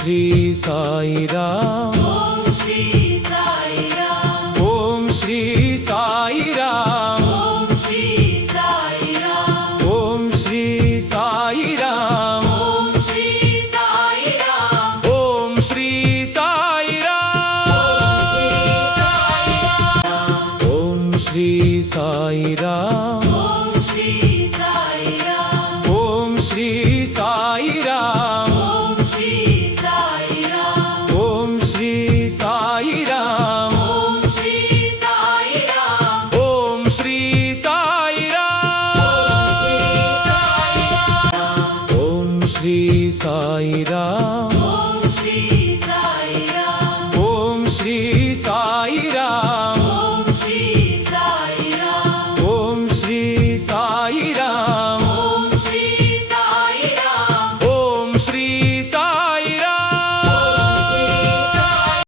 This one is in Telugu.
श्री साई राम ఓం శ్రీ సాయి రామ్ ओम श्री साई राम ఓం శ్రీ సాయి రామ్ ओम श्री साई राम ఓం శ్రీ సాయి రామ్ ओम श्री साई राम ఓం శ్రీ సాయి రామ్ ओम श्री साई राम ఓం శ్రీ సాయి రామ్ ओम श्री साई राम ఓం శ్రీ సాయి రామ్ ओम श्री साई राम ఓం శ్రీ సాయి రామ్ ओम श्री साई राम ఓం శ్రీ సాయి రామ్